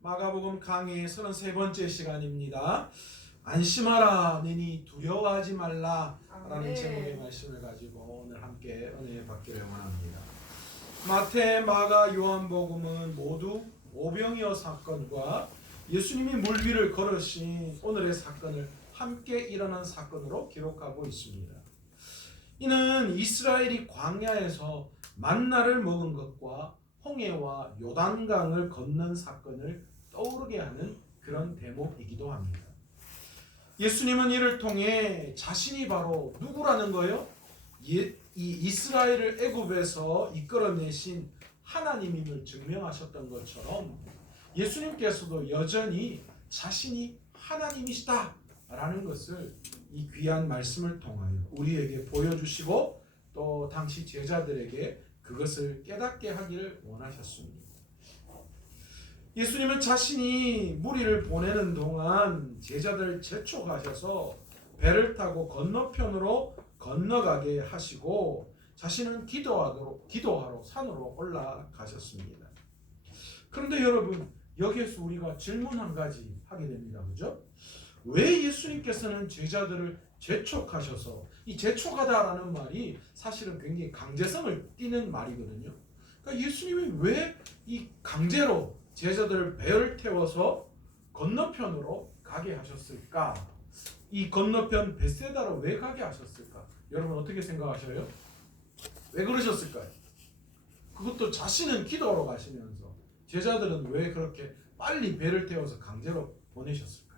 마가복음 강의 33번째 시간입니다. 안심하라 너니 두려워하지 말라 라는 제목의 말씀을 가지고 오늘 함께 은혜 받기를 원합니다. 마태, 마가, 요한복음은 모두 오병이어 사건과 예수님이 물 위를 걸으신 오늘의 사건을 함께 일어난 사건으로 기록하고 있습니다. 이는 이스라엘이 광야에서 만나를 먹은 것과 홍해와 요단강을 건넌 사건을 떠오르게 하는 그런 대목이기도 합니다. 예수님은 이를 통해 자신이 바로 누구라는 거예요? 이 이스라엘을 애굽에서 이끌어내신 하나님임을 증명하셨던 것처럼 예수님께서도 여전히 자신이 하나님이시다 라는 것을 이 귀한 말씀을 통하여 우리에게 보여주시고 또 당시 제자들에게 그것을 깨닫게 하기를 원하셨습니다. 예수님은 자신이 무리를 보내는 동안 제자들을 재촉하셔서 배를 타고 건너편으로 건너가게 하시고 자신은 기도하러 산으로 올라가셨습니다. 그런데 여러분, 여기에서 우리가 질문 한 가지 하게 됩니다. 그죠? 왜 예수님께서는 제자들을 재촉하셔서, 이 재촉하다라는 말이 사실은 굉장히 강제성을 띠는 말이거든요. 그러니까 예수님이 왜 이 강제로 제자들을 배를 태워서 건너편으로 가게 하셨을까? 이 건너편 벳세다로 왜 가게 하셨을까? 여러분 어떻게 생각하셔요? 왜 그러셨을까요? 그것도 자신은 기도하러 가시면서 제자들은 왜 그렇게 빨리 배를 태워서 강제로 보내셨을까요?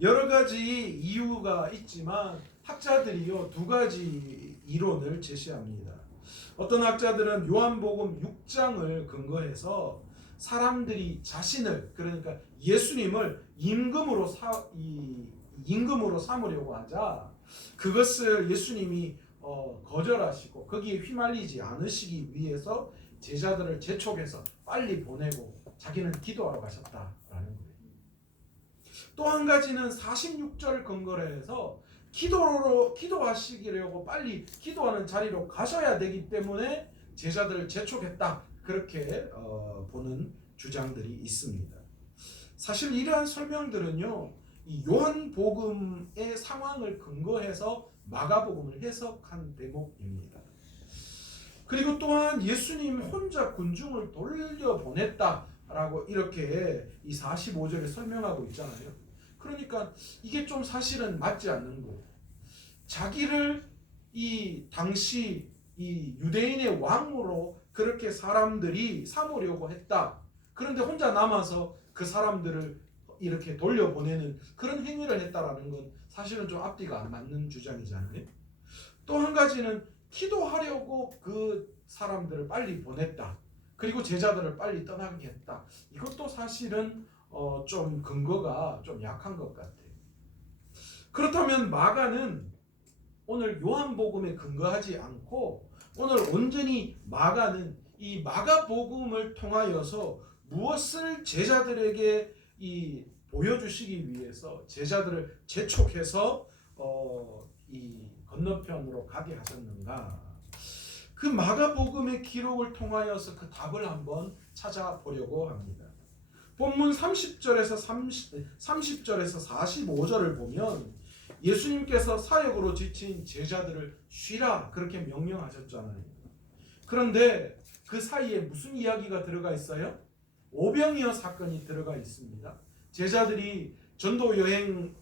여러 가지 이유가 있지만 학자들이요 두 가지 이론을 제시합니다. 어떤 학자들은 요한복음 6장을 근거해서 사람들이 자신을, 그러니까 예수님을 임금으로 삼으려고 하자 그것을 예수님이 거절하시고 거기에 휘말리지 않으시기 위해서 제자들을 재촉해서 빨리 보내고 자기는 기도하러 가셨다라는 거예요. 또 한 가지는 46절 근거로 해서 기도하시려고 빨리 기도하는 자리로 가셔야 되기 때문에 제자들을 재촉했다, 그렇게 보는 주장들이 있습니다. 사실 이러한 설명들은요, 이 요한복음의 상황을 근거해서 마가복음을 해석한 대목입니다. 그리고 또한 예수님 혼자 군중을 돌려보냈다라고 이렇게 이 45절에 설명하고 있잖아요. 그러니까 이게 좀 사실은 맞지 않는 거예요. 자기를 이 당시 이 유대인의 왕으로 그렇게 사람들이 삼으려고 했다. 그런데 혼자 남아서 그 사람들을 이렇게 돌려보내는 그런 행위를 했다라는 건 사실은 좀 앞뒤가 안 맞는 주장이잖아요. 또 한 가지는 기도하려고 그 사람들을 빨리 보냈다. 그리고 제자들을 빨리 떠나게 했다. 이것도 사실은 좀 근거가 좀 약한 것 같아요. 그렇다면 마가는 오늘 요한복음에 근거하지 않고 오늘 온전히 마가는 이 마가복음을 통하여서 무엇을 제자들에게 이 보여주시기 위해서 제자들을 재촉해서 이 건너편으로 가게 하셨는가? 그 마가복음의 기록을 통하여서 그 답을 한번 찾아보려고 합니다. 본문 30절에서 45절을 보면 예수님께서 사역으로 지친 제자들을 쉬라 그렇게 명령하셨잖아요. 그런데 그 사이에 무슨 이야기가 들어가 있어요? 오병이어 사건이 들어가 있습니다. 제자들이 전도 여행을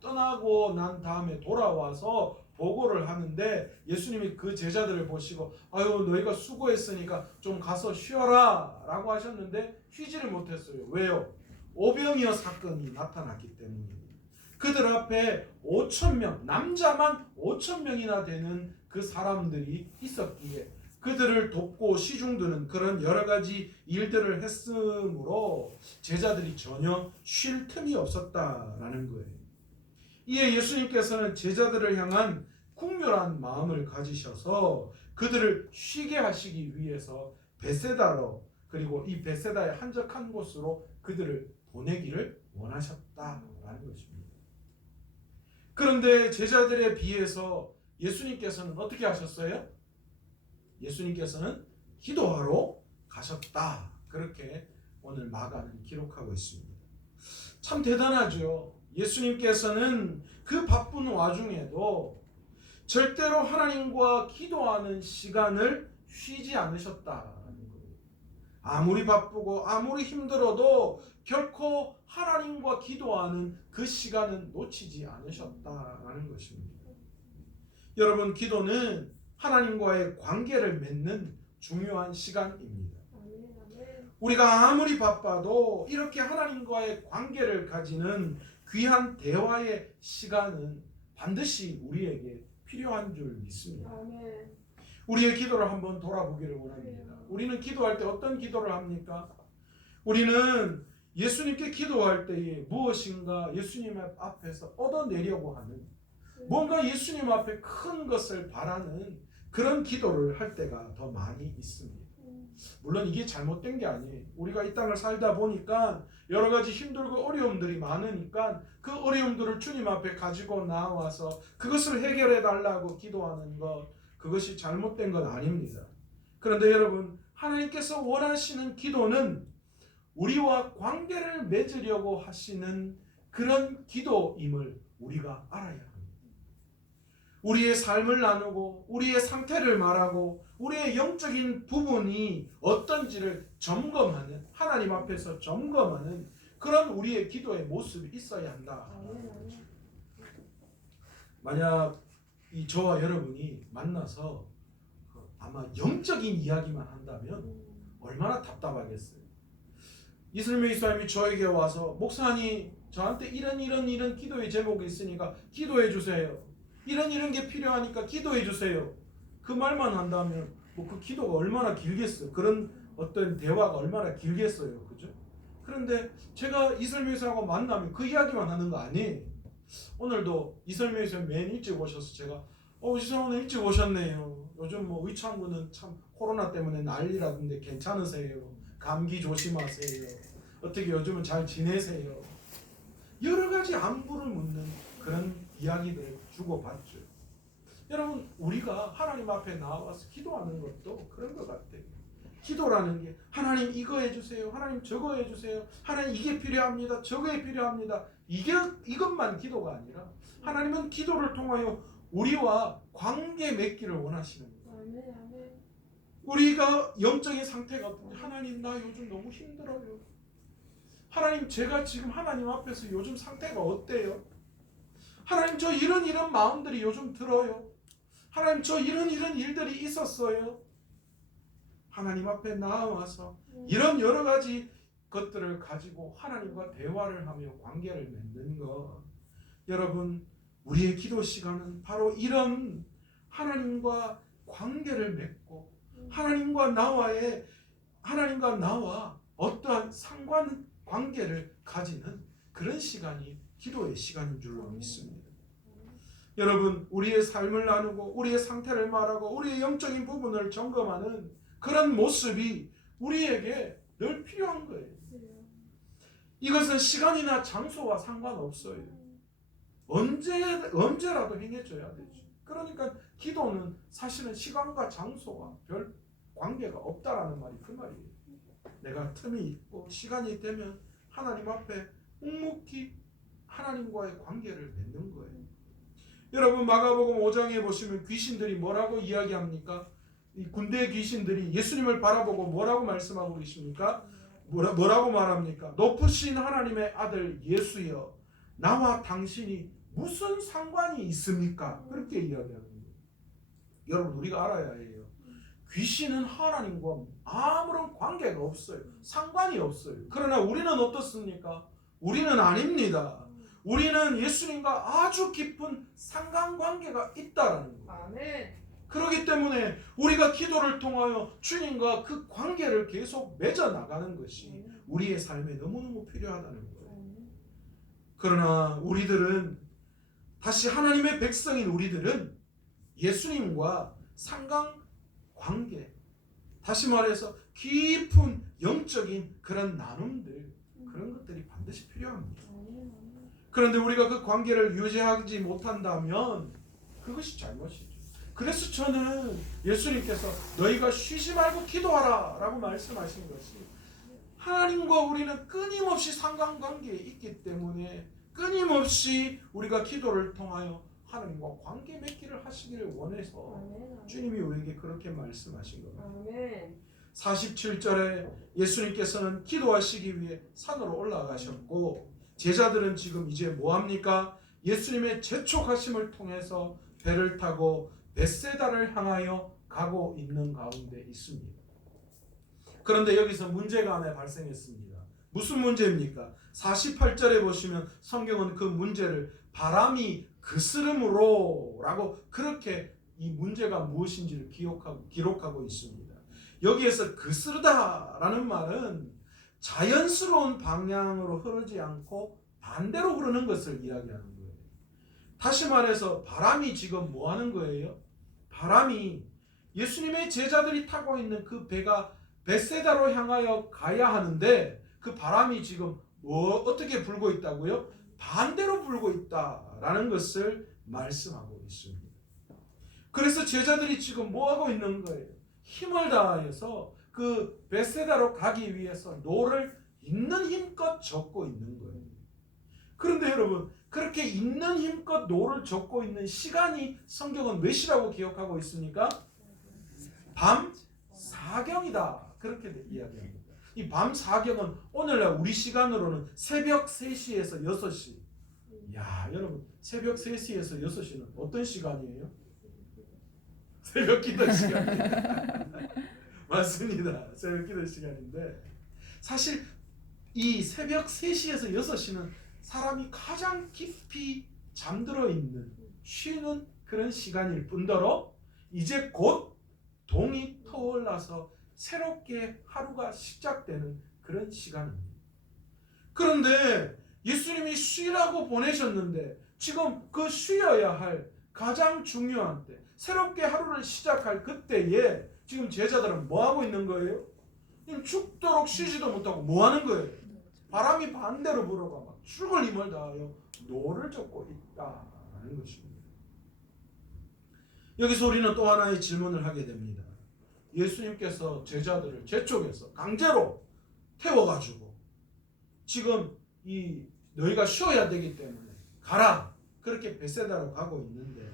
떠나고 난 다음에 돌아와서 보고를 하는데 예수님이 그 제자들을 보시고 아유 너희가 수고했으니까 좀 가서 쉬어라 라고 하셨는데 쉬지를 못했어요. 왜요? 오병이어 사건이 나타났기 때문입니다. 그들 앞에 5,000명, 남자만 5,000명이나 되는 그 사람들이 있었기에 그들을 돕고 시중드는 그런 여러 가지 일들을 했으므로 제자들이 전혀 쉴 틈이 없었다라는 거예요. 이에 예수님께서는 제자들을 향한 국률한 마음을 가지셔서 그들을 쉬게 하시기 위해서 벳세다로, 그리고 이 벳세다의 한적한 곳으로 그들을 보내기를 원하셨다라는 것입니다. 그런데 제자들에 비해서 예수님께서는 어떻게 하셨어요? 예수님께서는 기도하러 가셨다. 그렇게 오늘 마가는 기록하고 있습니다. 참 대단하죠. 예수님께서는 그 바쁜 와중에도 절대로 하나님과 기도하는 시간을 쉬지 않으셨다라는 거예요. 아무리 바쁘고 아무리 힘들어도 결코 하나님과 기도하는 그 시간은 놓치지 않으셨다라는 것입니다. 여러분, 기도는 하나님과의 관계를 맺는 중요한 시간입니다. 우리가 아무리 바빠도 이렇게 하나님과의 관계를 가지는 귀한 대화의 시간은 반드시 우리에게 필요한 줄 믿습니다. 우리의 기도를 한번 돌아보기를 원합니다. 우리는 기도할 때 어떤 기도를 합니까? 우리는 예수님께 기도할 때에 무엇인가 예수님 앞에서 얻어내려고 하는, 뭔가 예수님 앞에 큰 것을 바라는 그런 기도를 할 때가 더 많이 있습니다. 물론 이게 잘못된 게 아니에요. 우리가 이 땅을 살다 보니까 여러 가지 힘들고 어려움들이 많으니까 그 어려움들을 주님 앞에 가지고 나와서 그것을 해결해 달라고 기도하는 것, 그것이 잘못된 건 아닙니다. 그런데 여러분, 하나님께서 원하시는 기도는 우리와 관계를 맺으려고 하시는 그런 기도임을 우리가 알아야 합니다. 우리의 삶을 나누고 우리의 상태를 말하고 우리의 영적인 부분이 어떤지를 점검하는, 하나님 앞에서 점검하는 그런 우리의 기도의 모습이 있어야 한다. 만약 저와 여러분이 만나서 아마 영적인 이야기만 한다면 얼마나 답답하겠어요. 이슬미 목사님이 저에게 와서, 목사님 저한테 이런 기도의 제목이 있으니까 기도해 주세요. 이런 게 필요하니까 기도해 주세요. 그 말만 한다면 그 기도가 얼마나 길겠어요. 그런 어떤 대화가 얼마나 길겠어요. 그죠? 그런데 제가 이슬미 목사하고 만나면 그 이야기만 하는 거 아니에요. 오늘도 이슬미 목사님 맨 일찍 오셔서 제가 이슬미 오늘 일찍 오셨네요. 요즘 의창구는 참 코로나 때문에 난리라던데 괜찮으세요? 감기 조심하세요. 어떻게 요즘은 잘 지내세요? 여러 가지 안부를 묻는 그런 이야기들을 주고받죠. 여러분, 우리가 하나님 앞에 나와서 기도하는 것도 그런 것 같아요. 기도라는 게 하나님 이거 해주세요, 하나님 저거 해주세요, 하나님 이게 필요합니다, 저게 필요합니다, 이것만 기도가 아니라 하나님은 기도를 통하여 우리와 관계 맺기를 원하시는 거예요. 우리가 영적인 상태가 어떤지, 하나님 나 요즘 너무 힘들어요, 하나님 제가 지금 하나님 앞에서 요즘 상태가 어때요? 하나님 저 이런 마음들이 요즘 들어요. 하나님 저 이런 일들이 있었어요. 하나님 앞에 나와서 이런 여러 가지 것들을 가지고 하나님과 대화를 하며 관계를 맺는 것. 여러분, 우리의 기도 시간은 바로 이런 하나님과 관계를 맺고 하나님과 나와 어떠한 상관관계를 가지는 그런 시간이 기도의 시간인 줄로 믿습니다. 여러분, 우리의 삶을 나누고 우리의 상태를 말하고 우리의 영적인 부분을 점검하는 그런 모습이 우리에게 늘 필요한 거예요. 이것은 시간이나 장소와 상관없어요. 언제라도 행해져야 되죠. 그러니까 기도는 사실은 시간과 장소와 별 관계가 없다라는 말이 그 말이에요. 내가 틈이 있고 시간이 되면 하나님 앞에 묵묵히 하나님과의 관계를 맺는 거예요. 여러분, 마가복음 5장에 보시면 귀신들이 뭐라고 이야기합니까? 이 군대 귀신들이 예수님을 바라보고 뭐라고 말씀하고 계십니까? 뭐라고 말합니까? 높으신 하나님의 아들 예수여, 나와 당신이 무슨 상관이 있습니까? 그렇게 이야기합니다. 여러분, 우리가 알아야 해요. 귀신은 하나님과 아무런 관계가 없어요. 상관이 없어요. 그러나 우리는 어떻습니까? 우리는 아닙니다. 우리는 예수님과 아주 깊은 상관관계가 있다라는 거예요. 아멘. 그렇기 때문에 우리가 기도를 통하여 주님과 그 관계를 계속 맺어 나가는 것이 우리의 삶에 너무너무 필요하다는 거예요. 그러나 우리들은, 다시 하나님의 백성인 우리들은 예수님과 상관관계, 다시 말해서 깊은 영적인 그런 나눔들, 그런 것들이 반드시 필요합니다. 그런데 우리가 그 관계를 유지하지 못한다면 그것이 잘못이죠. 그래서 저는 예수님께서 너희가 쉬지 말고 기도하라 라고 말씀하신 것이, 하나님과 우리는 끊임없이 상관관계에 있기 때문에 끊임없이 우리가 기도를 통하여 하나님과 관계 맺기를 하시기를 원해서 주님이 우리에게 그렇게 말씀하신 겁니다. 47절에 예수님께서는 기도하시기 위해 산으로 올라가셨고, 제자들은 지금 이제 뭐합니까? 예수님의 재촉하심을 통해서 배를 타고 벳세다를 향하여 가고 있는 가운데 있습니다. 그런데 여기서 문제가 하나 발생했습니다. 무슨 문제입니까? 48절에 보시면 성경은 그 문제를 바람이 그스름으로 라고 그렇게 이 문제가 무엇인지를 기록하고 있습니다. 여기에서 그스르다라는 말은 자연스러운 방향으로 흐르지 않고 반대로 흐르는 것을 이야기하는 거예요. 다시 말해서 바람이 지금 뭐 하는 거예요? 바람이 예수님의 제자들이 타고 있는 그 배가 벳세다로 향하여 가야 하는데 그 바람이 지금 어떻게 불고 있다고요? 반대로 불고 있다라는 것을 말씀하고 있습니다. 그래서 제자들이 지금 뭐 하고 있는 거예요? 힘을 다해서 그 벳세다로 가기 위해서 노를 있는 힘껏 젓고 있는 거예요. 그런데 여러분, 그렇게 있는 힘껏 노를 젓고 있는 시간이 성경은 몇 시라고 기억하고 있습니까? 밤 사경이다, 그렇게 이야기합니다. 이 밤 사경은 오늘날 우리 시간으로는 새벽 3시에서 6시. 야, 여러분, 새벽 3시에서 6시는 어떤 시간이에요? 새벽 기도 시간입니다. 맞습니다. 새벽 기도 시간인데, 사실 이 새벽 3시에서 6시는 사람이 가장 깊이 잠들어 있는, 쉬는 그런 시간일 뿐더러 이제 곧 동이 터올라서 새롭게 하루가 시작되는 그런 시간입니다. 그런데 예수님이 쉬라고 보내셨는데 지금 그 쉬어야 할 가장 중요한 때, 새롭게 하루를 시작할 그때에 지금 제자들은 뭐 하고 있는 거예요? 죽도록 쉬지도 못하고 뭐 하는 거예요? 바람이 반대로 불어가 막 죽을 힘을 다하여 노를 젓고 있다라는 것입니다. 여기서 우리는 또 하나의 질문을 하게 됩니다. 예수님께서 제자들을 제쪽에서 강제로 태워가지고 지금 너희가 쉬어야 되기 때문에 가라, 그렇게 벳세다로 가고 있는데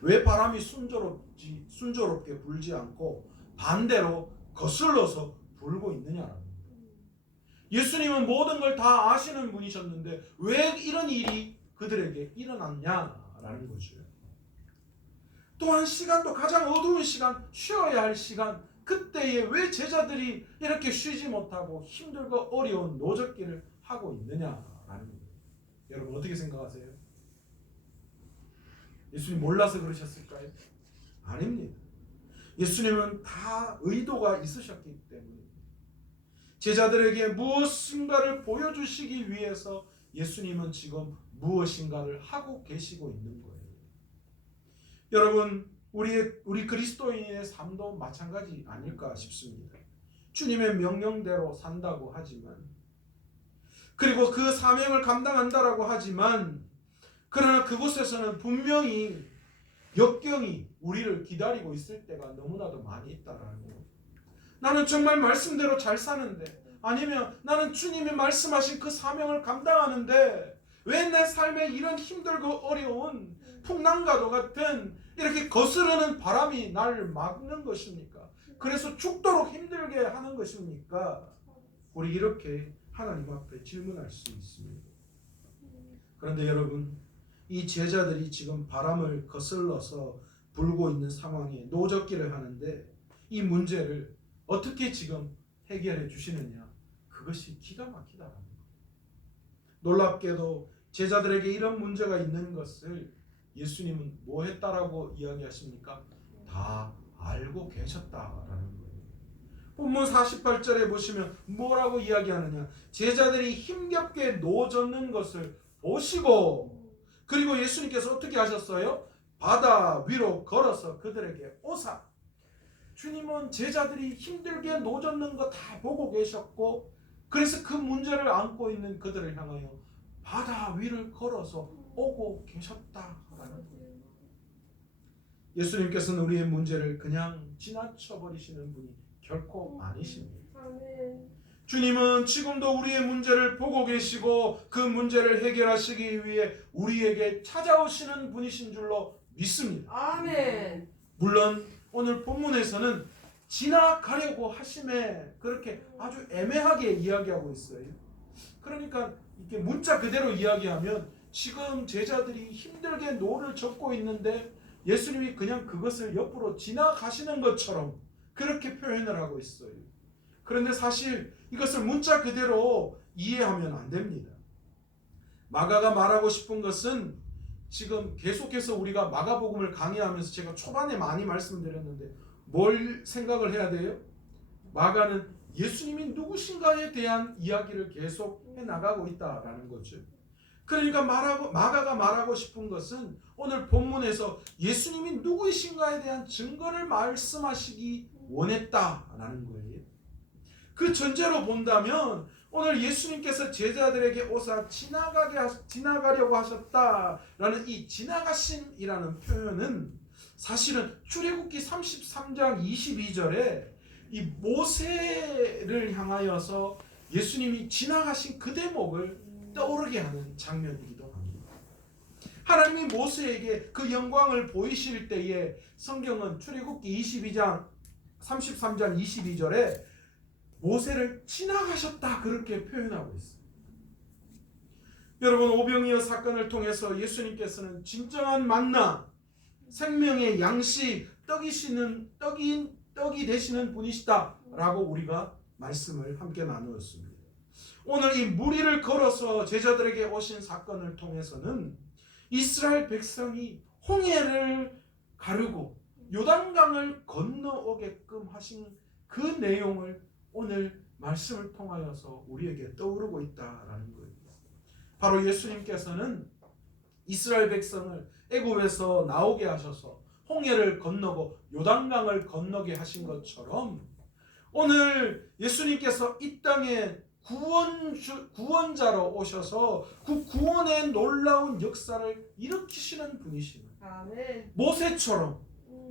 왜 바람이 순조롭게 불지 않고 반대로 거슬러서 불고 있느냐라는 거예요. 예수님은 모든 걸 다 아시는 분이셨는데 왜 이런 일이 그들에게 일어났냐라는 거죠. 또한 시간도 가장 어두운 시간, 쉬어야 할 시간, 그때에 왜 제자들이 이렇게 쉬지 못하고 힘들고 어려운 노젓기를 하고 있느냐라는 거예요. 여러분 어떻게 생각하세요? 예수님 몰라서 그러셨을까요? 아닙니다. 예수님은 다 의도가 있으셨기 때문에 제자들에게 무엇인가를 보여주시기 위해서 예수님은 지금 무엇인가를 하고 계시고 있는 거예요. 여러분, 우리 그리스도인의 삶도 마찬가지 아닐까 싶습니다. 주님의 명령대로 산다고 하지만, 그리고 그 사명을 감당한다라고 하지만, 그러나 그곳에서는 분명히 역경이 우리를 기다리고 있을 때가 너무나도 많이 있다라는 거예요. 나는 정말 말씀대로 잘 사는데, 아니면 나는 주님이 말씀하신 그 사명을 감당하는데 왜 내 삶에 이런 힘들고 어려운 풍랑과도 같은 이렇게 거스르는 바람이 나를 막는 것입니까? 그래서 죽도록 힘들게 하는 것입니까? 우리 이렇게 하나님 앞에 질문할 수 있습니다. 그런데 여러분, 이 제자들이 지금 바람을 거슬러서 불고 있는 상황에 노젓기를 하는데 이 문제를 어떻게 지금 해결해 주시느냐, 그것이 기가 막히다라는 거예요. 놀랍게도 제자들에게 이런 문제가 있는 것을 예수님은 뭐 했다라고 이야기하십니까? 다 알고 계셨다라는 거예요. 본문 48절에 보시면 뭐라고 이야기하느냐, 제자들이 힘겹게 노젓는 것을 보시고, 그리고 예수님께서 어떻게 하셨어요? 바다 위로 걸어서 그들에게 오사. 주님은 제자들이 힘들게 노젓는 거 다 보고 계셨고, 그래서 그 문제를 안고 있는 그들을 향하여 바다 위를 걸어서 오고 계셨다라는 거예요. 예수님께서는 우리의 문제를 그냥 지나쳐버리시는 분이 결코 아니십니다. 아멘. 주님은 지금도 우리의 문제를 보고 계시고 그 문제를 해결하시기 위해 우리에게 찾아오시는 분이신 줄로 믿습니다. 아멘. 물론 오늘 본문에서는 지나가려고 하심에 그렇게 아주 애매하게 이야기하고 있어요. 그러니까 이렇게 문자 그대로 이야기하면 지금 제자들이 힘들게 노를 젓고 있는데 예수님이 그냥 그것을 옆으로 지나가시는 것처럼 그렇게 표현을 하고 있어요. 그런데 사실 이것을 문자 그대로 이해하면 안 됩니다. 마가가 말하고 싶은 것은 지금 계속해서 우리가 마가복음을 강의하면서 제가 초반에 많이 말씀드렸는데 뭘 생각을 해야 돼요? 마가는 예수님이 누구신가에 대한 이야기를 계속 해나가고 있다라는 거죠. 그러니까 마가가 말하고 싶은 것은 오늘 본문에서 예수님이 누구이신가에 대한 증거를 말씀하시기 원했다라는 거예요. 그 전제로 본다면 오늘 예수님께서 제자들에게 오사 지나가려고 하셨다라는 이 지나가심이라는 표현은 사실은 출애굽기 33장 22절에 이 모세를 향하여서 예수님이 지나가신 그 대목을 떠오르게 하는 장면이기도 합니다. 하나님이 모세에게 그 영광을 보이실 때에 성경은 출애굽기 33장 22절에 모세를 지나가셨다 그렇게 표현하고 있습니다. 여러분 오병이어 사건을 통해서 예수님께서는 진정한 만나, 생명의 양식, 떡이 되시는 분이시다라고 우리가 말씀을 함께 나누었습니다. 오늘 이 무리를 걸어서 제자들에게 오신 사건을 통해서는 이스라엘 백성이 홍해를 가르고 요단강을 건너오게끔 하신 그 내용을 오늘 말씀을 통하여서 우리에게 떠오르고 있다라는 거예요. 바로 예수님께서는 이스라엘 백성을 애굽에서 나오게 하셔서 홍해를 건너고 요단강을 건너게 하신 것처럼 오늘 예수님께서 이 땅에 구원자로 오셔서 그 구원의 놀라운 역사를 일으키시는 분이십니다. 아멘. 모세처럼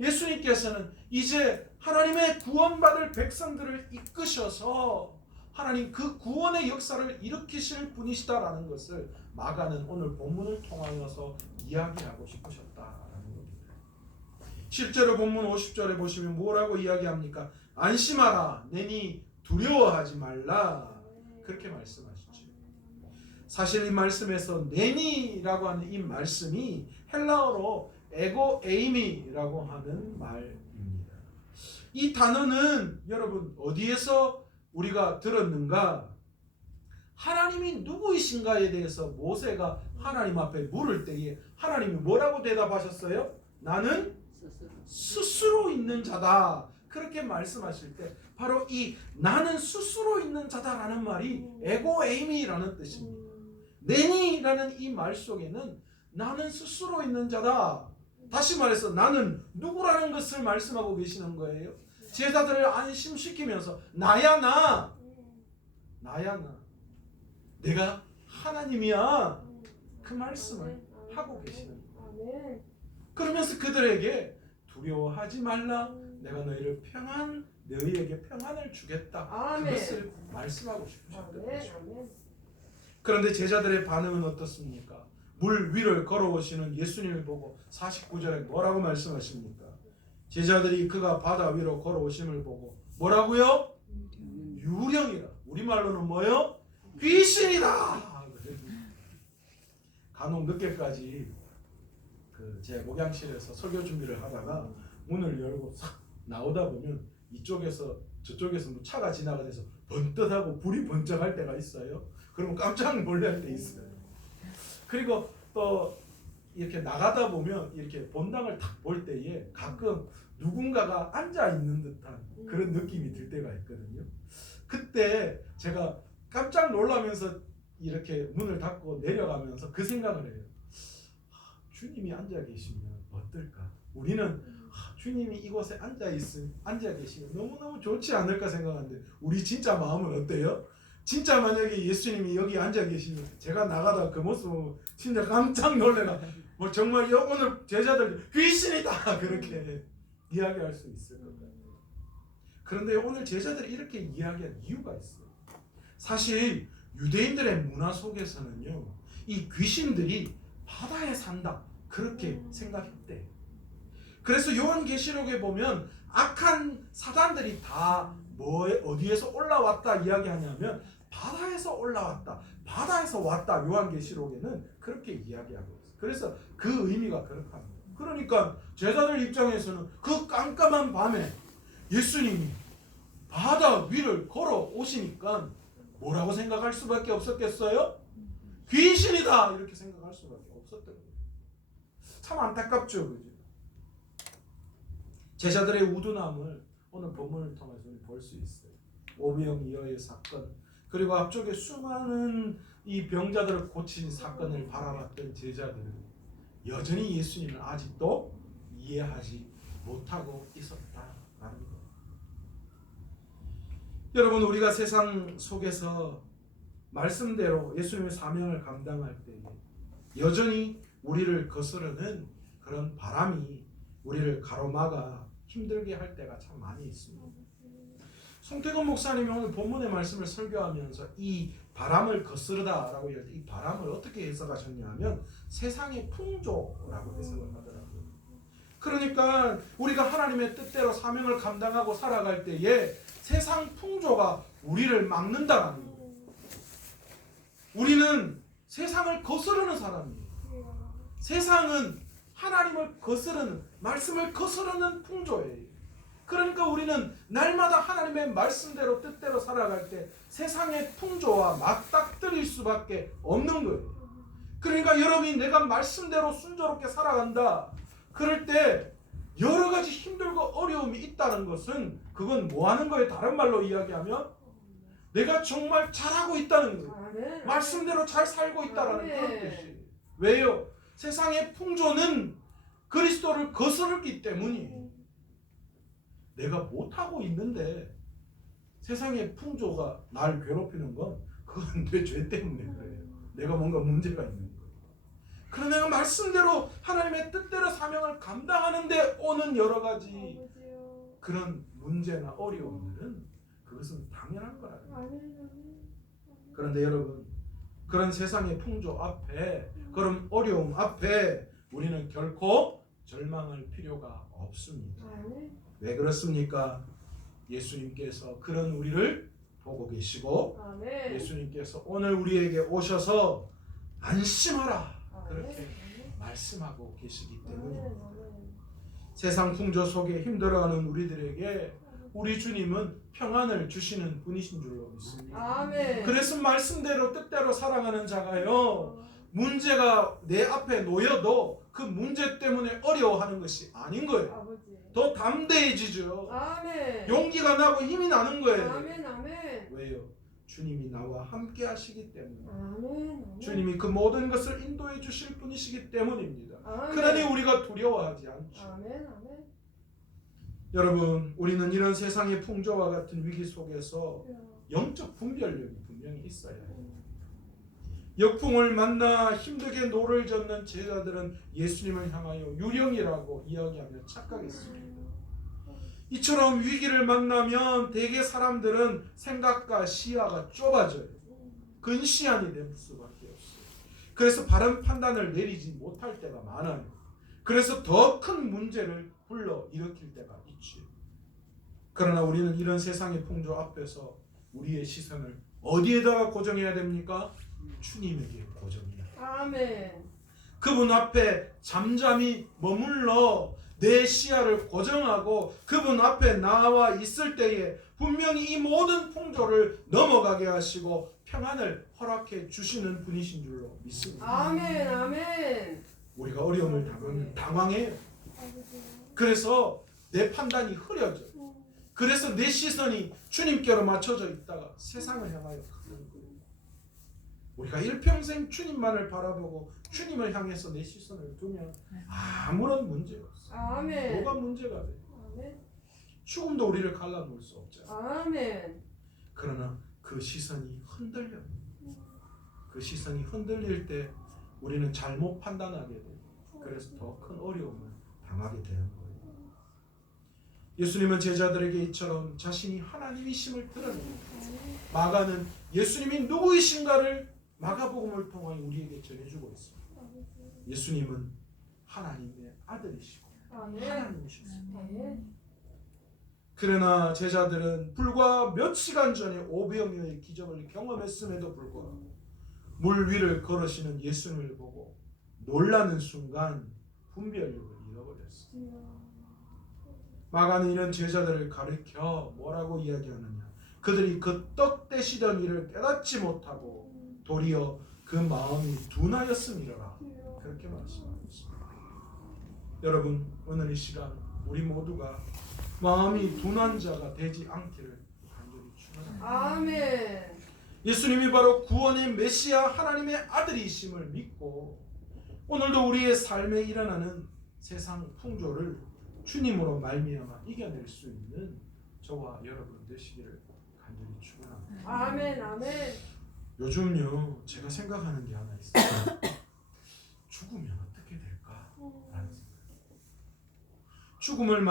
예수님께서는 이제 하나님의 구원받을 백성들을 이끄셔서 하나님 그 구원의 역사를 일으키실 분이시다라는 것을 마가는 오늘 본문을 통하여서 이야기하고 싶으셨다라는 겁니다. 실제로 본문 50절에 보시면 뭐라고 이야기합니까? 안심하라, 내니 두려워하지 말라, 그렇게 말씀하시죠. 사실 이 말씀에서 내니라고 하는 이 말씀이 헬라어로 에고 에이미라고 하는 말입니다. 이 단어는 여러분 어디에서 우리가 들었는가? 하나님이 누구이신가에 대해서 모세가 하나님 앞에 물을 때에 하나님이 뭐라고 대답하셨어요? 나는 스스로 있는 자다. 그렇게 말씀하실 때 바로 이 나는 스스로 있는 자다라는 말이 에고 에이미라는 뜻입니다. 내니라는 이 말 속에는 나는 스스로 있는 자다. 다시 말해서 나는 누구라는 것을 말씀하고 계시는 거예요. 제자들을 안심시키면서 나야 나 내가 하나님이야 그 말씀을 하고 계시는 거예요. 그러면서 그들에게 두려워하지 말라, 내가 너희에게 평안을 주겠다, 그것을 말씀하고 싶으셨던 거죠. 그런데 제자들의 반응은 어떻습니까? 물 위를 걸어오시는 예수님을 보고 49절에 뭐라고 말씀하십니까? 제자들이 그가 바다 위로 걸어오심을 보고 뭐라고요? 유령이라. 우리말로는 뭐요? 귀신이다. 간혹 늦게까지 제 목양실에서 설교 준비를 하다가 문을 열고 싹 나오다 보면 이쪽에서 저쪽에서 뭐 차가 지나가면서 번뜩하고 불이 번쩍할 때가 있어요. 그러면 깜짝 놀랄 때 있어요. 그리고 또 이렇게 나가다 보면 이렇게 본당을 딱 볼 때에 가끔 누군가가 앉아 있는 듯한 그런 느낌이 들 때가 있거든요. 그때 제가 깜짝 놀라면서 이렇게 문을 닫고 내려가면서 그 생각을 해요. 주님이 앉아 계시면 어떨까? 우리는 주님이 이곳에 앉아 계시면 너무너무 좋지 않을까 생각하는데 우리 진짜 마음은 어때요? 진짜 만약에 예수님이 여기 앉아 계시면 제가 나가다 그 모습 보면 진짜 깜짝 놀래라. 뭐 정말 오늘 제자들 귀신이다 그렇게 이야기할 수 있을 것 같아요. 그런데 오늘 제자들이 이렇게 이야기한 이유가 있어요. 사실 유대인들의 문화 속에서는요, 이 귀신들이 바다에 산다 그렇게 생각했대요. 그래서 요한계시록에 보면 악한 사단들이 다 어디에서 올라왔다 이야기하냐면 바다에서 올라왔다, 바다에서 왔다. 요한계시록에는 그렇게 이야기하고 있어요. 그래서 그 의미가 그렇답니다. 그러니까 제자들 입장에서는 그 깜깜한 밤에 예수님이 바다 위를 걸어 오시니까 뭐라고 생각할 수밖에 없었겠어요? 귀신이다 이렇게 생각할 수밖에 없었던 거예요. 참 안타깝죠, 그죠? 제자들의 우둔함을 오늘 본문을 통해서 볼 수 있어요. 오병이어의 사건, 그리고 앞쪽에 수많은 이 병자들을 고친 사건을 바라봤던 제자들은 여전히 예수님을 아직도 이해하지 못하고 있었다라는 거예요. 여러분, 우리가 세상 속에서 말씀대로 예수님의 사명을 감당할 때 여전히 우리를 거스르는 그런 바람이 우리를 가로막아 힘들게 할 때가 참 많이 있습니다. 송태근 목사님이 오늘 본문의 말씀을 설교하면서 이 바람을 거스르다라고 할 때 이 바람을 어떻게 해석하셨냐면 세상의 풍조라고 해석을 하더라고요. 그러니까 우리가 하나님의 뜻대로 사명을 감당하고 살아갈 때에 세상 풍조가 우리를 막는다라는 거예요. 우리는 세상을 거스르는 사람이에요. 세상은 하나님을 거스르는, 말씀을 거스르는 풍조예요. 그러니까 우리는 날마다 하나님의 말씀대로 뜻대로 살아갈 때 세상의 풍조와 맞닥뜨릴 수밖에 없는 거예요. 그러니까 여러분이 내가 말씀대로 순조롭게 살아간다 그럴 때 여러 가지 힘들고 어려움이 있다는 것은 그건 뭐 하는 거예요? 다른 말로 이야기하면 내가 정말 잘하고 있다는 거예요. 말씀대로 잘 살고 있다는 그런 뜻이에요. 왜요? 세상의 풍조는 그리스도를 거스르기 때문이에요. 내가 못하고 있는데 세상의 풍조가 날 괴롭히는 건 그건 내 죄 때문에 그래요. 내가 뭔가 문제가 있는 거예요. 그러나 내가 말씀대로 하나님의 뜻대로 사명을 감당하는데 오는 여러 가지 그런 문제나 어려움들은 그것은 당연한 거라는 거예요. 그런데 여러분, 그런 세상의 풍조 앞에, 그런 어려움 앞에 우리는 결코 절망할 필요가 없습니다. 왜 그렇습니까? 예수님께서 그런 우리를 보고 계시고 예수님께서 오늘 우리에게 오셔서 안심하라 그렇게 말씀하고 계시기 때문입니다. 세상 풍조 속에 힘들어하는 우리들에게 우리 주님은 평안을 주시는 분이신 줄로 믿습니다. 아멘. 그래서 말씀대로 뜻대로 살아가는 자가요, 문제가 내 앞에 놓여도 그 문제 때문에 어려워하는 것이 아닌 거예요. 아버지. 더 담대해지죠. 아멘. 용기가 나고 힘이 나는 거예요. 아멘. 아멘. 왜요? 주님이 나와 함께 하시기 때문에. 아멘. 주님이 그 모든 것을 인도해 주실 분이시기 때문입니다. 아멘. 그러니 우리가 두려워하지 않죠. 아멘. 아멘. 여러분, 우리는 이런 세상의 풍조와 같은 위기 속에서 영적 분별력이 분명히 있어야 해요. 역풍을 만나 힘들게 노를 젓는 제자들은 예수님을 향하여 유령이라고 이야기하며 착각했습니다. 이처럼 위기를 만나면 대개 사람들은 생각과 시야가 좁아져요. 근시안이 될 수밖에 없어요. 그래서 바른 판단을 내리지 못할 때가 많아요. 그래서 더 큰 문제를 불러 일으킬 때가 있지. 그러나 우리는 이런 세상의 풍조 앞에서 우리의 시선을 어디에다가 고정해야 됩니까? 주님에게 고정해야 돼요. 아멘. 그분 앞에 잠잠히 머물러 내 시야를 고정하고 그분 앞에 나와 있을 때에 분명히 이 모든 풍조를 넘어가게 하시고 평안을 허락해 주시는 분이신 줄로 믿습니다. 아멘. 아멘. 우리가 어려움을 당황해요. 그래서 내 판단이 흐려져요. 그래서 내 시선이 주님께로 맞춰져 있다가 세상을 향하여 가는 거예요. 우리가 일평생 주님만을 바라보고 주님을 향해서 내 시선을 두면 아무런 문제가 없어요. 아멘. 뭐가 문제가 돼요? 아멘. 죽음도 우리를 갈라놓을 수 없잖아요. 아멘. 그러나 그 시선이 흔들려요. 그 시선이 흔들릴 때 우리는 잘못 판단하게 돼요. 그래서 더 큰 어려움을 당하게 되는 거예요. 예수님은 제자들에게 이처럼 자신이 하나님이심을 드러내고 마가는 예수님이 누구이신가를 마가복음을 통해 우리에게 전해주고 있습니다. 예수님은 하나님의 아들이시고 아멘. 하나님이셨습니다. 아멘. 그러나 제자들은 불과 몇 시간 전에 오병이어의 기적을 경험했음에도 불구하고 물 위를 걸으시는 예수님을 보고 놀라는 순간 분별력을 잃어버렸어요. 마가는 이런 제자들을 가리켜 뭐라고 이야기하느냐? 그들이 그 떡 떼시던 일을 깨닫지 못하고 도리어 그 마음이 둔하였음이라 그렇게 말씀하고 있습니다. 여러분, 오늘 이 시간 우리 모두가 마음이 둔한 자가 되지 않기를 간절히 축원합니다. 아멘. 예수님이 바로 구원의 메시아 하나님의 아들이심을 믿고 오늘도 우리의 삶에 일어나는 세상 풍조를 주님으로 말미암아 이겨낼 수 있는 저와 여러분 되시기를 간절히 축원합니다. 아멘. 아멘. 요즘요 제가 생각하는 게 하나 있어요. 죽으면 어떻게 될까라는 생각. 죽음을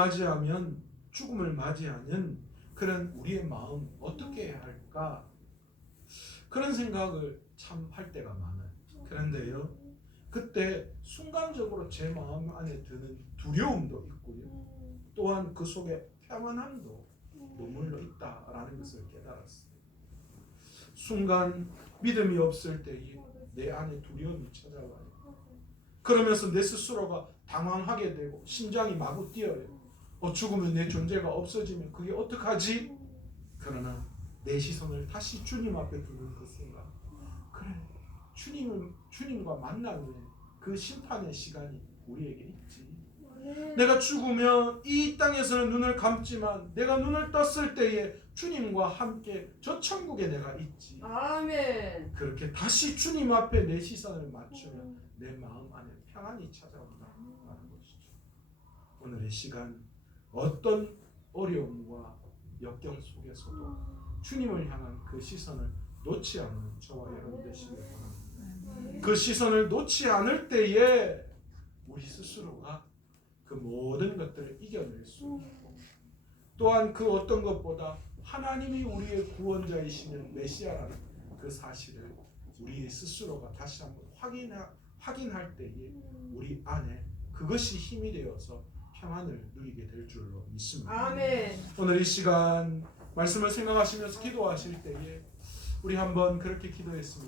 맞이하는 그런 우리의 마음 어떻게 해야 할까 그런 생각을 참 할 때가 많아요. 그런데요 그때 순간적으로 제 마음 안에 드는 두려움도 있고요. 또한 그 속에 평안함도 머물러 있다라는 것을 깨달았어요. 순간 믿음이 없을 때에 내 안에 두려움이 찾아와요. 그러면서 내 스스로가 당황하게 되고 심장이 마구 뛰어요. 죽으면 내 존재가 없어지면 그게 어떡하지? 그러나 내 시선을 다시 주님 앞에 두는 그 순간 그래 주님과 만나는 그 심판의 시간이 우리에게 있지. 내가 죽으면 이 땅에서는 눈을 감지만 내가 눈을 떴을 때에 주님과 함께 저 천국에 내가 있지. 아멘. 그렇게 다시 주님 앞에 내 시선을 맞추면 내 마음 안에 평안이 찾아온다는 것이죠. 오늘 이 시간 어떤 어려움과 역경 속에서도 주님을 향한 그 시선을 놓지 않는 저와 여러분 되시길 바랍니다. 그 시선을 놓지 않을 때에 우리 스스로가 그 모든 것들을 이겨낼 수 있고 또한 그 어떤 것보다 하나님이 우리의 구원자이시는 메시아라는 그 사실을 우리 스스로가 다시 한번 확인할 때에 우리 안에 그것이 힘이 되어서 평안을 누리게 될 줄로 믿습니다. 아멘. 오늘 이 시간 말씀을 생각하시면서 기도하실 때에 우리 한번 그렇게 기도했습니다.